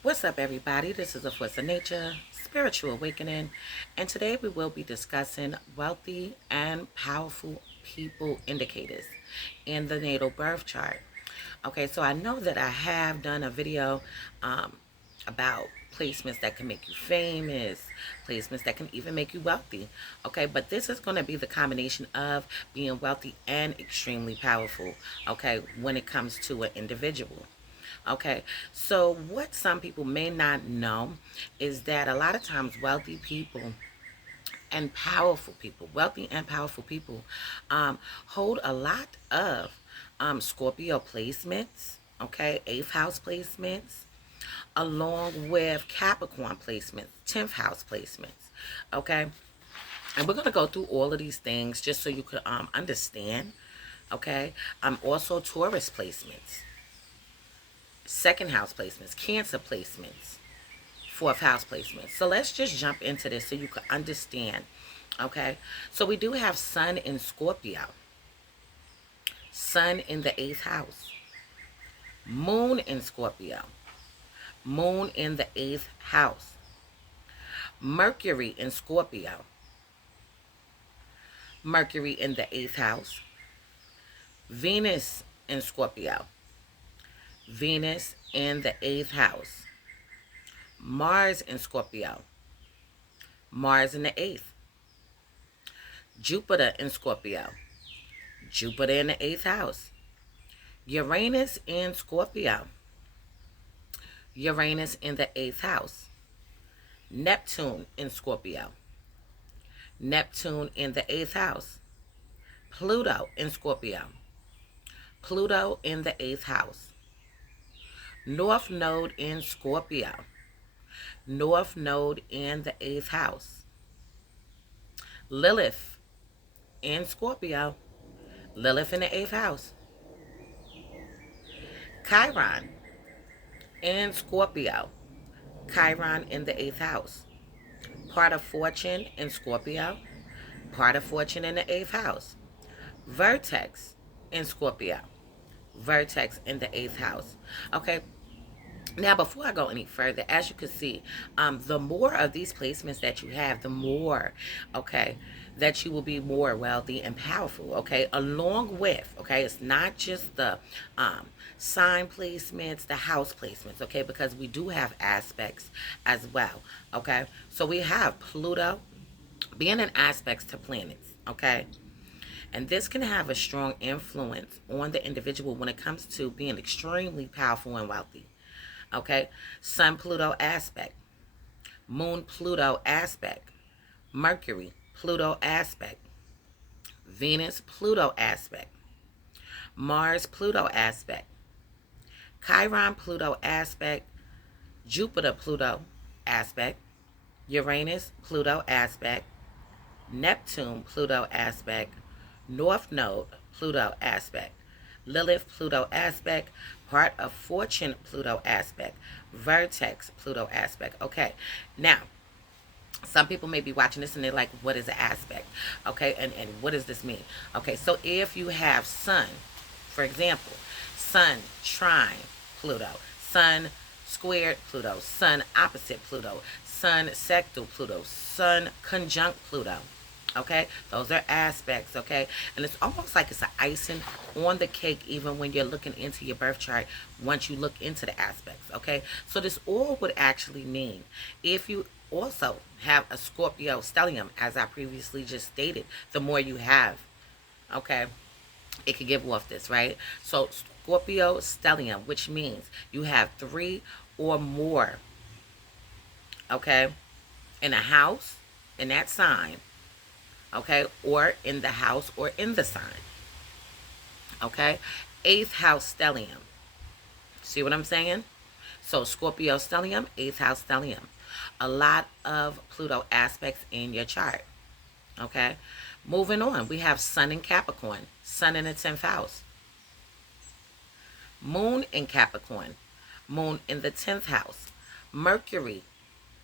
What's up, everybody? This is A Force of Nature, Spiritual Awakening, and today we will be discussing wealthy and powerful people indicators in the natal birth chart. Okay, so I know that I have done a video about placements that can make you famous, placements that can even make you wealthy. Okay, but this is going to be the combination of being wealthy and extremely powerful, okay, when it comes to an individual. Okay, so what some people may not know is that a lot of times wealthy and powerful people, hold a lot of Scorpio placements, okay, 8th house placements, along with Capricorn placements, 10th house placements, okay? And we're going to go through all of these things just so you could understand, okay? Also Taurus placements, second house placements, Cancer placements, fourth house placements. So let's just jump into this so you can understand. Okay. So we do have Sun in Scorpio, Sun in the 8th house, Moon in Scorpio, Moon in the 8th house, Mercury in Scorpio, Mercury in the 8th house, Venus in Scorpio, Venus in the 8th house, Mars in Scorpio, Mars in the 8th, Jupiter in Scorpio, Jupiter in the 8th house, Uranus in Scorpio, Uranus in the 8th house, Neptune in Scorpio, Neptune in the 8th house, Pluto in Scorpio, Pluto in the 8th house, North Node in Scorpio, North Node in the 8th house, Lilith in Scorpio, Lilith in the 8th house, Chiron in Scorpio, Chiron in the 8th house, part of fortune in Scorpio, part of fortune in the 8th house, Vertex in Scorpio, Vertex in the 8th house. Okay, now before I go any further, as you can see, the more of these placements that you have, the more, okay, that you will be more wealthy and powerful, okay, along with, okay, it's not just the sign placements, the house placements, okay, because we do have aspects as well, okay. So we have Pluto being in aspects to planets, okay, and this can have a strong influence on the individual when it comes to being extremely powerful and wealthy. Okay, Sun Pluto aspect, Moon Pluto aspect, Mercury Pluto aspect, Venus Pluto aspect, Mars Pluto aspect, Chiron Pluto aspect, Jupiter Pluto aspect, Uranus Pluto aspect, Neptune Pluto aspect, North Node Pluto aspect, Lilith Pluto aspect, part of fortune Pluto aspect, Vertex Pluto aspect. Okay, now some people may be watching this and they're like, what is an aspect? Okay, and what does this mean? Okay, so if you have Sun, for example, Sun trine Pluto, Sun squared Pluto, Sun opposite Pluto, Sun sextile Pluto, Sun conjunct Pluto. Okay, those are aspects. Okay, and it's almost like it's an icing on the cake, even when you're looking into your birth chart. Once you look into the aspects, okay, so this all would actually mean if you also have a Scorpio stellium, as I previously just stated, the more you have, okay, it could give off this, right? So Scorpio stellium, which means you have 3 or more, okay, in a house, in that sign, okay, or in the house or in the sign, okay. 8th house stellium. See what I'm saying? So Scorpio stellium, 8th house stellium. A lot of Pluto aspects in your chart, okay. Moving on, we have Sun in Capricorn, Sun in the 10th house. Moon in Capricorn, Moon in the 10th house. Mercury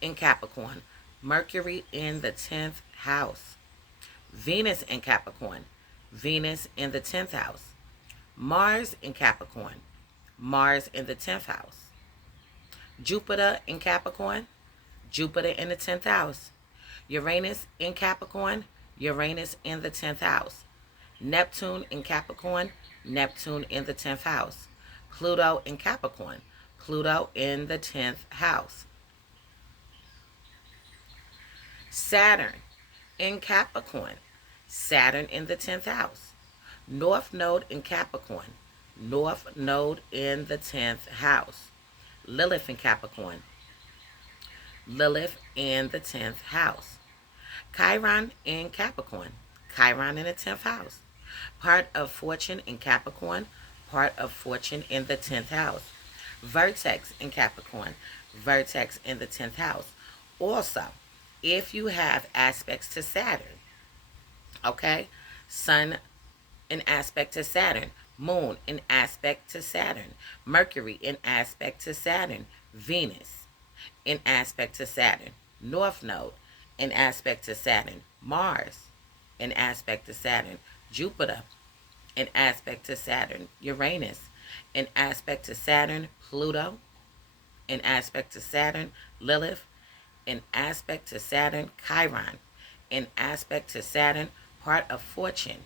in Capricorn, Mercury in the 10th house. Venus in Capricorn, Venus in the 10th house. Mars in Capricorn, Mars in the 10th house. Jupiter in Capricorn, Jupiter in the 10th house. Uranus in Capricorn, Uranus in the 10th house. Neptune in Capricorn, Neptune in the 10th house. Pluto in Capricorn, Pluto in the 10th house. Saturn in Capricorn, Saturn in the 10th house. North Node in Capricorn, North Node in the 10th house. Lilith in Capricorn, Lilith in the 10th house. Chiron in Capricorn, Chiron in the 10th house. Part of fortune in Capricorn, part of fortune in the 10th house. Vertex in Capricorn, vertex in the 10th house. Also, if you have aspects to Saturn, okay, Sun in aspect to Saturn, Moon in aspect to Saturn, Mercury in aspect to Saturn, Venus in aspect to Saturn, North Node in aspect to Saturn, Mars in aspect to Saturn, Jupiter in aspect to Saturn, Uranus in aspect to Saturn, Pluto in aspect to Saturn, Lilith in aspect to Saturn, Chiron in aspect to Saturn, part of fortune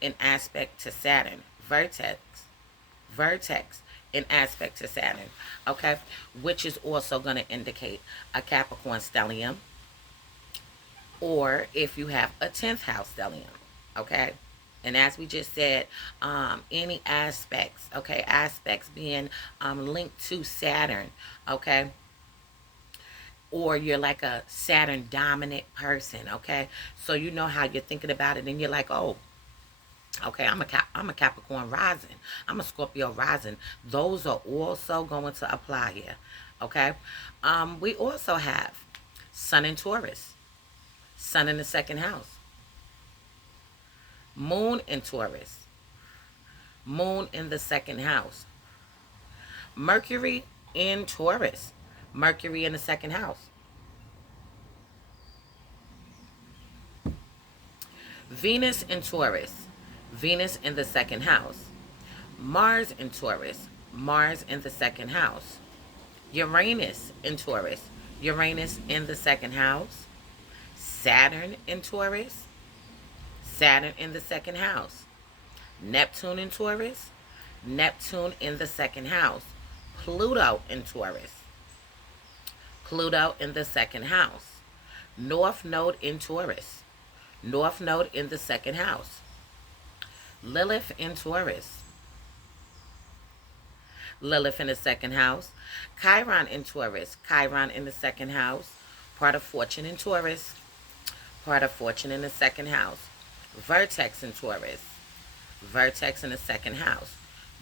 in aspect to Saturn, vertex in aspect to Saturn, okay, which is also going to indicate a Capricorn stellium, or if you have a 10th house stellium, okay. And as we just said, any aspects, okay, aspects being linked to Saturn, okay, or you're like a Saturn dominant person, okay, so you know how you're thinking about it and you're like, oh, okay, I'm a Capricorn rising, I'm a Scorpio rising. Those are also going to apply here, okay. We also have Sun in Taurus, Sun in the 2nd house. Moon in Taurus, Moon in the 2nd house. Mercury in Taurus, Mercury in the 2nd house. Venus in Taurus, Venus in the 2nd house. Mars in Taurus, Mars in the 2nd house. Uranus in Taurus, Uranus in the 2nd house. Saturn in Taurus, Saturn in the 2nd house. Neptune in Taurus, Neptune in the 2nd house. Pluto in Taurus, Pluto in the 2nd house. North Node in Taurus, North Node in the 2nd house. Lilith in Taurus, Lilith in the 2nd house. Chiron in Taurus, Chiron in the 2nd house. Part of fortune in Taurus, part of fortune in the 2nd house. Vertex in Taurus, vertex in the 2nd house.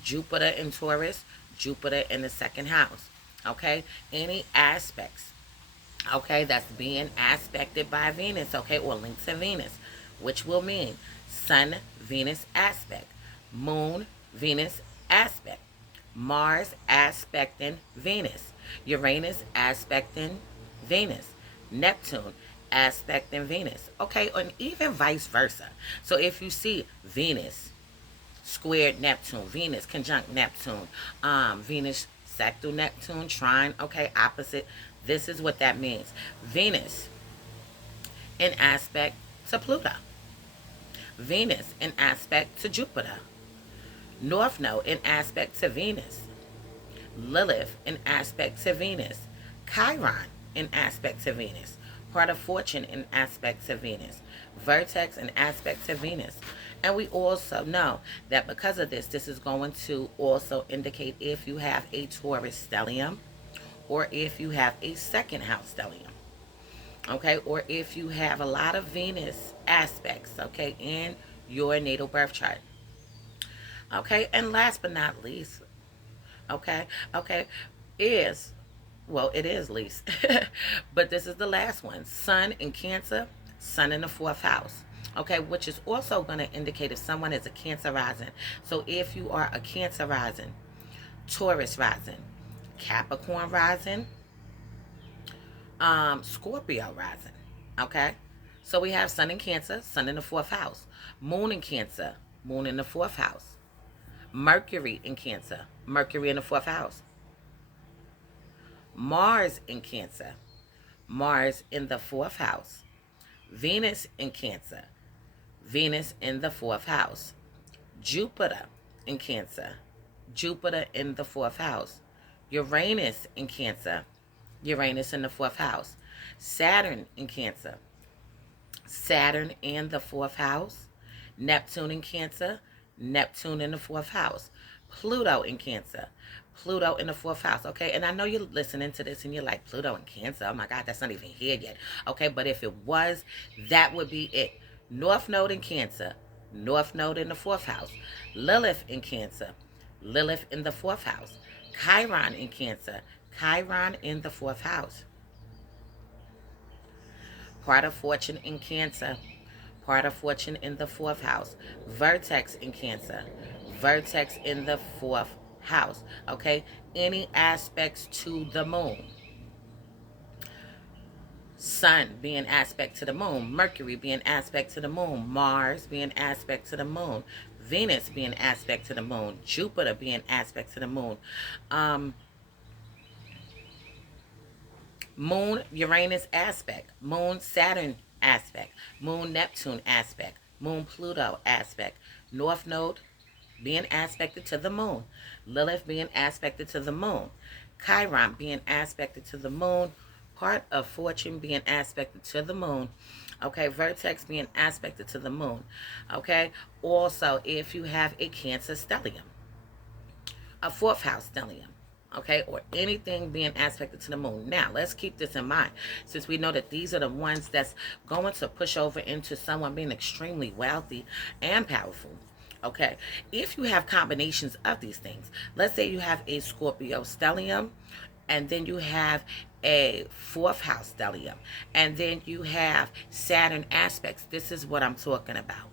Jupiter in Taurus, Jupiter in the 2nd house. Okay, any aspects, okay, that's being aspected by Venus, okay, or linked to Venus, which will mean Sun Venus aspect, Moon Venus aspect, Mars aspecting Venus, Uranus aspecting Venus, Neptune aspecting Venus, okay, and even vice versa. So if you see Venus squared Neptune, Venus conjunct Neptune, Venus sextile Neptune, trine, okay, opposite, this is what that means. Venus in aspect to Pluto, Venus in aspect to Jupiter, North Node in aspect to Venus, Lilith in aspect to Venus, Chiron in aspect to Venus, part of fortune in aspect to Venus, vertex in aspect to Venus. And we also know that because of this, this is going to also indicate if you have a Taurus stellium, or if you have a 2nd house stellium, okay, or if you have a lot of Venus aspects, okay, in your natal birth chart. Okay, and last but not least, okay, is, well, it is least, but this is the last one. Sun in Cancer, Sun in the 4th house, okay, which is also going to indicate if someone is a Cancer rising. So if you are a Cancer rising, Taurus rising, Capricorn rising, Scorpio rising, okay, so we have Sun in Cancer, Sun in the 4th house, Moon in Cancer, Moon in the 4th house, Mercury in Cancer, Mercury in the 4th house, Mars in Cancer. Mars in the 4th house. Venus in Cancer. Venus in the 4th house. Jupiter in Cancer. Jupiter in the 4th house. Uranus in Cancer. Uranus in the 4th house. Saturn in Cancer. Saturn in the 4th house. Neptune in Cancer. Neptune in the 4th house. Pluto in Cancer. Pluto in the 4th house. Okay, and I know you're listening to this and you're like, Pluto in Cancer? Oh my God, that's not even here yet. Okay, but if it was, that would be it. North Node in Cancer. North Node in the 4th house. Lilith in Cancer. Lilith in the 4th house. Chiron in Cancer. Chiron in the 4th house. Part of Fortune in Cancer. Part of Fortune in the 4th house. Vertex in Cancer. Vertex in the 4th house. Okay? Any aspects to the moon. Sun being aspect to the moon. Mercury being aspect to the moon. Mars being aspect to the moon. Venus being aspect to the moon. Jupiter being aspect to the moon. Moon Uranus aspect. Moon Saturn aspect. Moon Neptune aspect. Moon Pluto aspect. North Node being aspected to the moon. Lilith being aspected to the moon. Chiron being aspected to the moon. Part of Fortune being aspected to the moon. Okay, Vertex being aspected to the moon. Okay, also if you have a Cancer stellium, a 4th house stellium, okay, or anything being aspected to the moon. Now, let's keep this in mind, since we know that these are the ones that's going to push over into someone being extremely wealthy and powerful. Okay, if you have combinations of these things, let's say you have a Scorpio stellium, and then you have a 4th house stellium, and then you have Saturn aspects. This is what I'm talking about.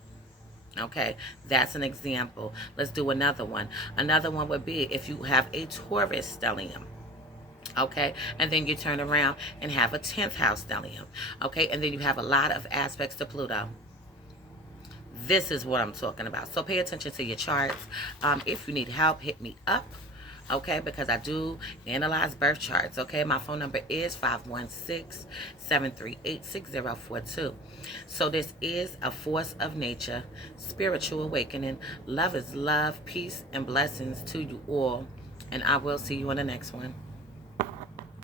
Okay, that's an example. Let's do another one. Another one would be if you have a Taurus stellium. Okay, and then you turn around and have a 10th house stellium. Okay, and then you have a lot of aspects to Pluto. This is what I'm talking about. So pay attention to your charts. If you need help, hit me up. Okay, because I do analyze birth charts. Okay, my phone number is 516-738-6042. So this is a force of nature, spiritual awakening. Love is love, peace, and blessings to you all. And I will see you in the next one.